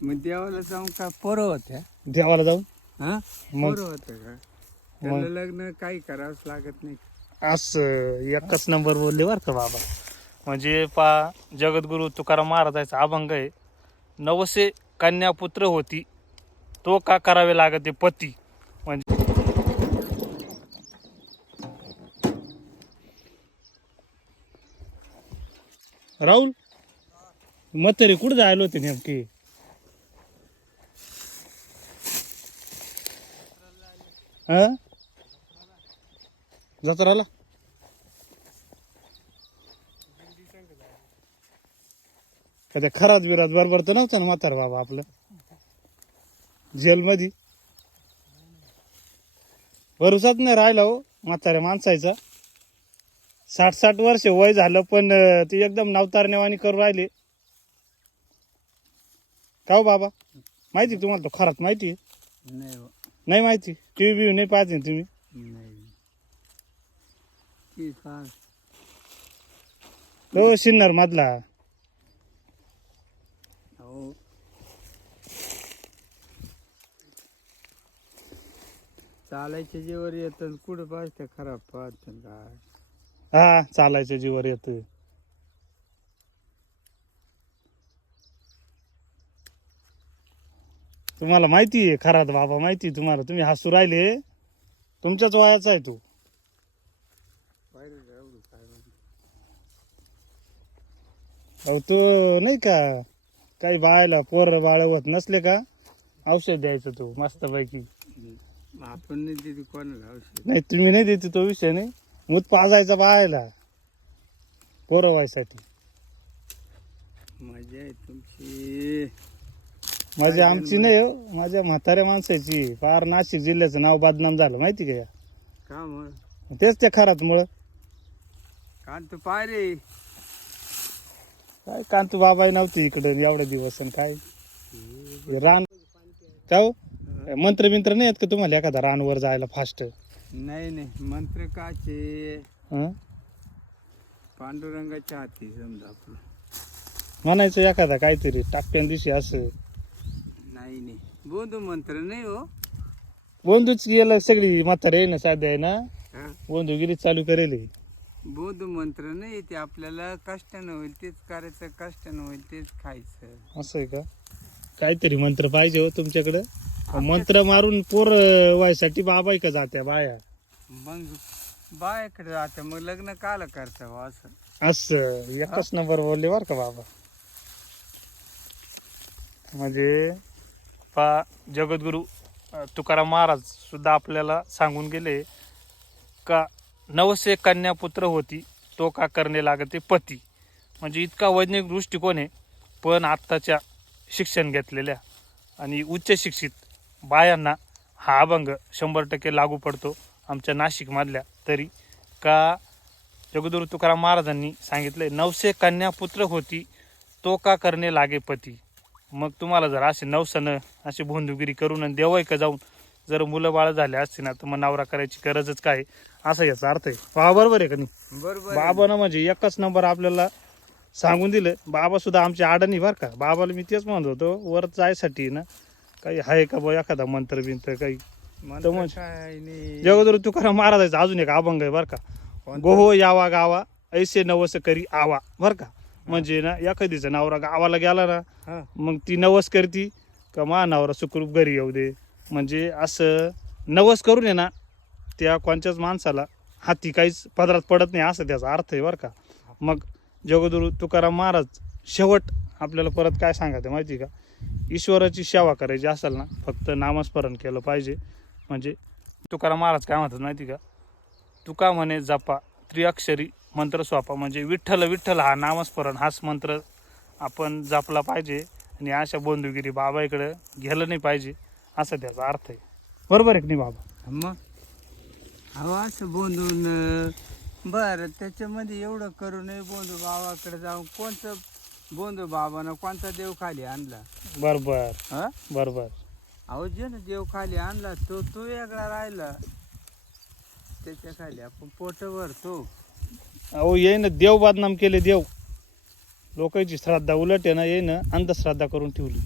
मग देवाला जाऊन का पोरं होत्या? देवाला जाऊन हा मग पोरं होतं का? त्याला लग्न काही करावंच लागत नाही. असं एकच नंबर बोलले बरं का बाबा. म्हणजे पा जगद्गुरु तुकाराम महाराजांचा अभंग आहे, नवसे कन्या पुत्र होती, तो का करावे लागते पती. म्हणजे राहुल म्हातारी कुठं जायला होते नेमकी? हा जत्राला कधी खराच बिरात बरोबर तर नव्हतं ना म्हातार बाबा आपलं जेलमध्ये. भरोसाच नाही राहिला हो म्हाताऱ्या माणसाचा. 60-60 वर्ष वय झालं पण ते एकदम नवतारनेवानी करून राहिले. का हो बाबा, माहिती आहे तुम्हाला तो खरात माहिती आहे? नाही हो. नाही माहिती? टीव्ही बिव्ही नाही पाहते ना तुम्ही? नाही ती का तो सिन्नर मधला. हो. चालायच्या जीवर येतं कुठं पाहिजे खराब पाहत काय. हा चालायच्या जीवर येत. तुम्हाला माहिती आहे खरात बाबा, माहिती आहे तुम्हाला. तुम्ही हसू राहिले, तुमच्याच वयाचा आहे तो. पाहिलं का एवढं काय म्हणते? अहो तो नाही का, काही बाळाला पोर बाळ होत नसले का औषध द्यायचं तो मस्तपैकी. आपण नाही देते कोणाला औषध. नाही तुम्ही नाही देते तो विषय नाही, मूत पाजायचा बाळाला पोरं व्हायसाठी. मजा आहे तुमची. माझी आमची नाही हो, माझ्या म्हाताऱ्या माणसाची. फार नाशिक जिल्ह्याचं नाव बदनाम झालं माहिती का या. का मग तेच त्या खरात मुळे. कान तू पाय रे. काय कांतू बाबाई नव्हती इकडे एवढे दिवस आणि काय हे रान. का हो मंत्र बिंत्र नाही आहेत का तुम्हाला एखादा रानवर जायला फास्ट? नाही नाही मंत्र काचे हं? पांडुरंगाच्या हाती समजा आपलं. म्हणायचं एखादा काहीतरी टाकप्यान दिवशी असं. नाही नाही बोधू मंत्र नाही हो. बंधूच गेलं सगळी म्हातारे आहे ना साध्या आहे ना, हा बंधुगिरी चालू करेल. बोधू मंत्र नाही ते. आपल्याला कष्टानं होईल तेच करायचं, कष्टानं होईल तेच खायचं. असं आहे का? काहीतरी मंत्र पाहिजे हो तुमच्याकडं. मंत्र मारून पोर व्हायसाठी बाबा का जात्या बाया. मग बायाकडे जाते मग लग्न काला करता बा असं. असं एकच नंबर बोलले बर का बाबा. म्हणजे पा जगद्गुरु तुकाराम महाराज सुद्धा आपल्याला सांगून गेले का नवसे कन्या पुत्र होती, तो का करणे लागते पती. म्हणजे इतका वैज्ञानिक दृष्टिकोन आहे. पण आत्ताच्या शिक्षण घेतलेल्या आणि उच्च शिक्षित बायांना हा अभंग 100% लागू पडतो. आमच्या नाशिकमधल्या तरी का जगद्गुरु तुकाराम महाराजांनी सांगितले, नवसे कन्या पुत्र होती, तो का करणे लागे पती. मग तुम्हाला जर असे नवसनं अशी भोंदूगिरी करून आणि देवाय का जाऊन जर मुलं बाळ झाले असते ना, तर मग नवरा करायची गरजच काय, असा याचा अर्थ आहे. पहा बरोबर आहे का नाही? बरोबर. बाबानं म्हणजे एकच नंबर आपल्याला सांगून दिलं. बाबा सुद्धा आमची अडणी बरं का. बाबाला मी तेच म्हणत होतो वर जायसाठी ना काही आहे का बा एखादा मंत्र बिंत्र काही. मंत्र काय नाही. जगद्गुरु तुकाराम महाराजांचा अजून एक अभंग आहे बरं का, गोहो यावा गावा ऐसे नवस करी आवा बरं का. म्हणजे ना एखादीचा नवरा गावाला गेला ना, हा मग ती नवस करती का मा नवरा सुखरूप घरी येऊ दे. म्हणजे असं नवस करून आहे ना, त्या कोणत्याच माणसाला हाती काहीच पदरात पडत नाही असं त्याचा अर्थ आहे बरं का. मग जगद्गुरु तुकाराम महाराज शेवट आपल्याला परत काय सांगायचं माहिती का, ईश्वराची सेवा करायची असेल ना, फक्त नामस्मरण केलं पाहिजे. म्हणजे तुकाराम महाराज काय म्हणतात माहिती का, तुका म्हणे जपा त्रिअक्षरी मंत्र स्वापा. म्हणजे विठ्ठल विठ्ठल हा नामस्मरण हाच मंत्र आपण जपला पाहिजे आणि अशा बंधुगिरी बाबा इकडं गेलं नाही पाहिजे असं त्याचा अर्थ आहे. बरोबर आहे की नाही बाबा? मग अहो असं बोंधून बरं त्याच्यामध्ये एवढं करू नये. बोंधू बाबाकडे जाऊन कोणतं बोंधू बाबानं कोणता देव खाली आणला? बरोबर हा बरोबर. अहो जे ना देव खाली आणला तो तो वेगळा राहिला. त्याच्या खाली आपण पोट भरतो. अहो येईन देव बदनाम केले. देव लोकांची श्रद्धा उलट आहे ना, येईन अंधश्रद्धा करून ठेवली.